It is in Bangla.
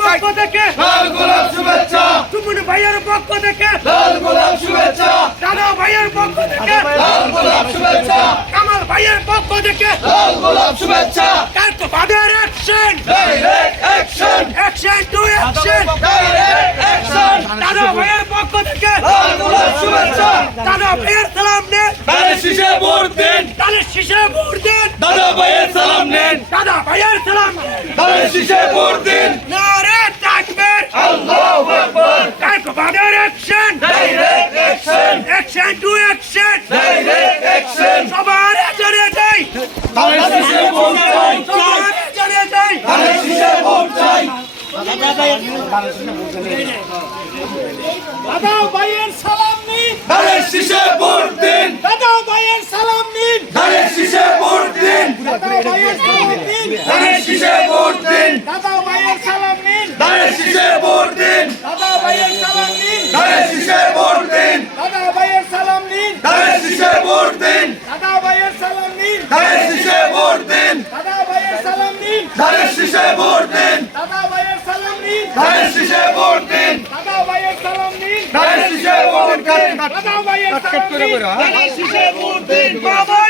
পক্ষ থেকে লাল গোলাপ শুভেচ্ছা টুকুন ভাইয়ের পক্ষ থেকে লাল গোলাপ শুভেচ্ছা দাদা ভাইয়ের পক্ষ থেকে লাল গোলাপ শুভেচ্ছা কামাল ভাইয়ের পক্ষ থেকে লাল গোলাপ শুভেচ্ছা কালকে বাদের action direct action action to action direct action দাদা ভাইয়ের পক্ষ থেকে শুভেচ্ছা দাদা ভাইয়ের সালাম নেন। তারে শীষে ভোট দিন। তাহলে শিশে ভোট দেন। দাদা ভাইয়ের সালাম নেন। দাদা ভাইয়ের সালাম তারে শীষে ভোট দিন। নারে তাকবীর। আল্লাহু আকবার। কালকে বাদের action direct action action to action direct action সবার জড়ে যাই তারে শীষে ভোট চাই সবার জড়ে যাই তারে শীষে ভোট চাই দাদা ভাইয়ের সালাম নিন। তারে শীষে ভোট দিন। দাদা ভাইয়ের সালাম নিন। তারে শীষে ভোট দিন। দাদা ভাইয়ের সালাম নিন। তারে শীষে ভোট দিন। দাদা ভাইয়ের সালাম নিন। তারে শীষে ভোট দিন। দাদা ভাইয়ের সালাম নিন। তারে শীষে ভোট দিন। দাদা ভাইয়ের সালাম নিন। তারে শীষে ভোট দিন। দাদা ভাইয়ের সালাম নিন। তারে শীষে ভোট দিন। দাদা ভাইয়ের সালাম নিন। তারে শীষে ভোট দিন দাদা ভাইয়ের সালাম নিন তারে শীষে ভোট দিন দাদা ভাইয়ের সালাম নিন তারে শীষে ভোট দিন দাদা ভাইয়ের সালাম নিন